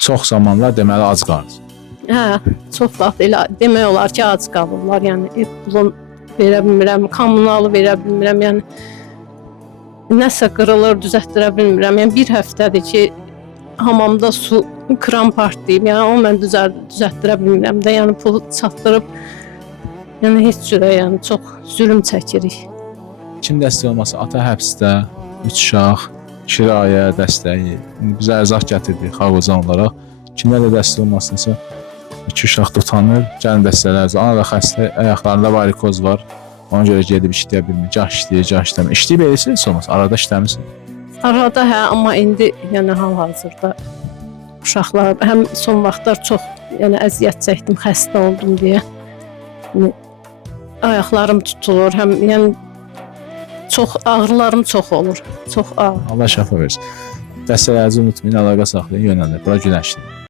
çox zamanlar deməli ac qalır. Hə, çox vaxt elə demək olar ki, ac qalırlar. Yəni ev pulun verə bilmirəm, kommunalı verə bilmirəm. Yəni nəsə qırılır, düzəltdirə bilmirəm. Yəni bir həftədir ki, hamamda su kran partlayıb. Yəni onu mən düzəltdirə bilmirəm də. Yəni pulu çatdırıb yəni heç cürə yəni çox zülm çəkirik. Kim dəstək olmasa, ata həbsdə, 3 uşaq, kirayə dəstəyi, biz ərzaq gətirdik xalqcan olaraq. Kimə də dəstək olmasınsa, 2 uşaq da utanır, gəlin dəstəkləriniz. Ana da xəstə, ayaqlarında varikoz var. Ona görə gedib işləyə bilmir. Gah işləyir, gah işləmir. İşləyib eləyirsiniz olmaz, arada işləmirsin. Arada hə, amma indi yəni hal-hazırda uşaqlar həm son vaxtlar çox yəni əziyyət çəkdim, xəstə oldum deyə. Yəni, ayaqlarım tutulur, həm yəni çox ağrılarım çox olur. Çox ağır. Allah şəfa versin. Dəstələrinizi unutmayın, əlaqə saxlayın, yönəldin. Bura günəşdir.